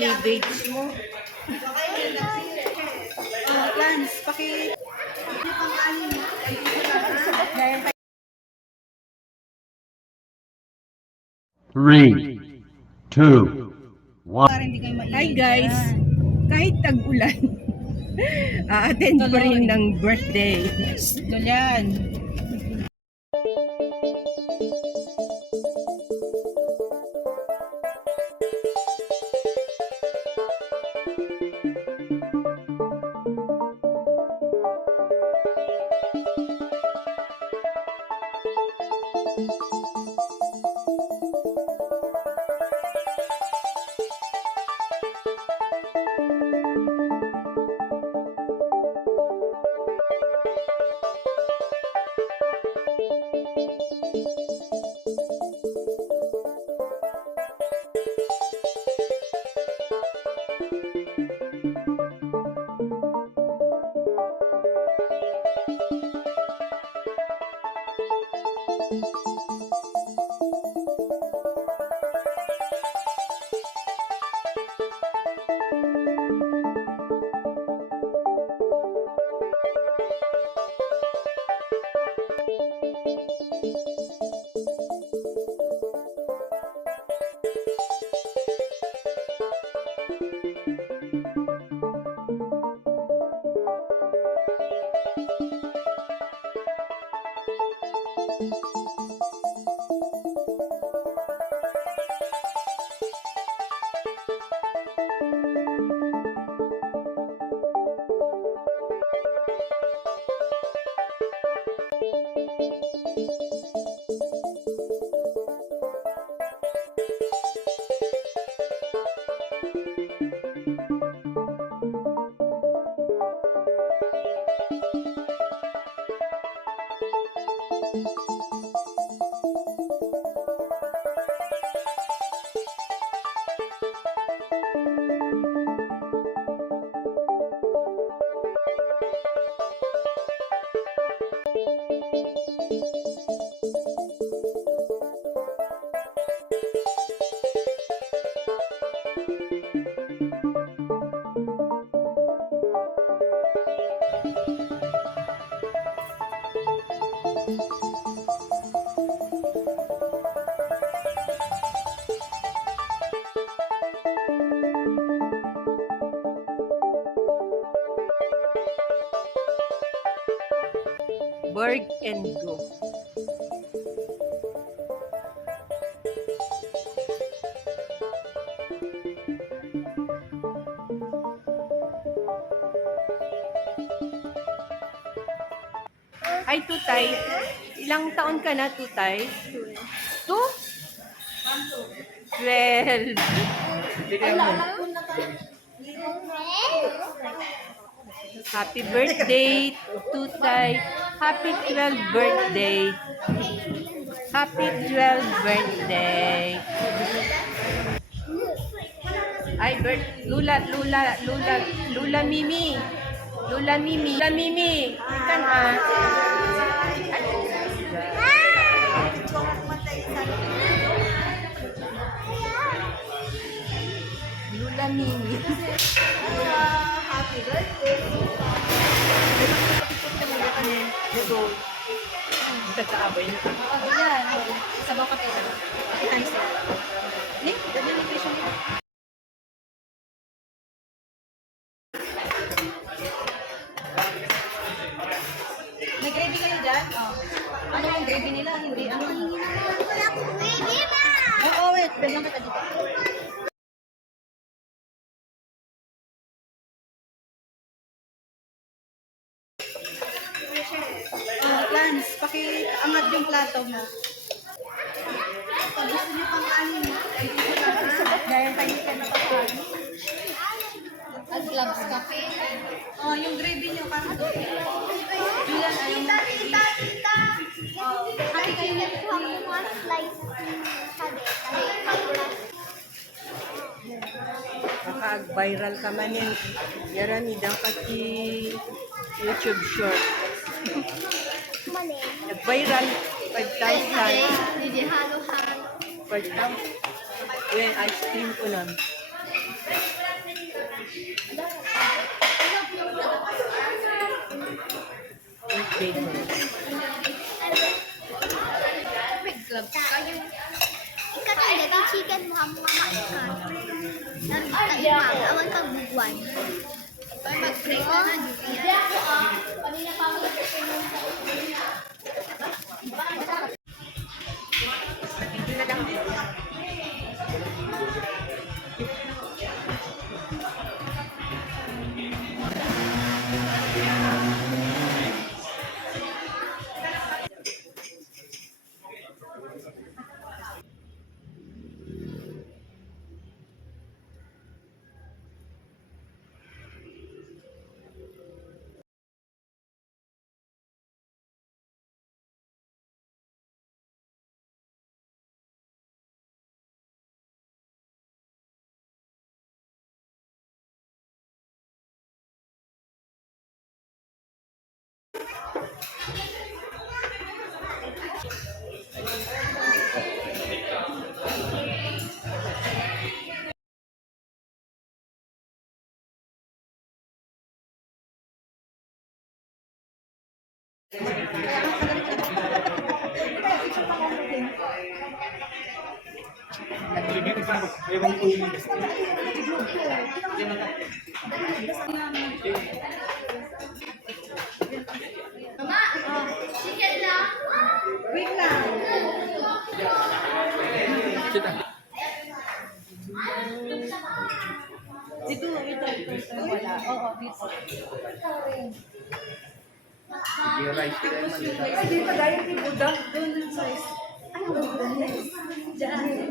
paki-page mo. Lance, paki... 3, 2, 1. Hi guys! Kahit tag-ulan, attend pa rin ng birthday. Julian. Burg and go. Ay, Tutay. Ilang taon ka na, Tutay? 2? 12. Happy birthday, Tutay. Happy 12th birthday. Happy 12th birthday. Ay, Lula Mimi. Lula Mimi. Ikan ha. Lula Mimi. Happy birthday. Ito. Kakaabay na. Yan. Sabaw ka tayo. Nice. Nick, ganyan yung presyo nila. May gravy kayo dyan? Oh. Ano yung gravy nila? Hindi. Ano? Wala akong gravy ba? Oo, wait. Bigyan kita dito. Lance, paki-angat yung plato mo. Pag gusto niyo pang kanin, dahil tayo ka na pakain. At gloves ka. Oh, yung gravy niyo parang Julian, ayaw mo gravy. Hati kayo na ito ang mga slice. Maka-viral ka man yun. Yaran, idang pati YouTube short. Nag-viral. 5,000. Hindi halo-halo. 5,000. Yan, ice cream ko lang. Birthday ko. Club kayo. Ikat hindi, di chicken mo ang mga ikat. Nagtaimang, awan pagbugwan. Ay, mag-break na na, Julia. Wait lang. Dito, ito. Wala. Oo, dito. Ay, dito tayo, dito daw. Doon yung size. Ay, maganda. Diyan.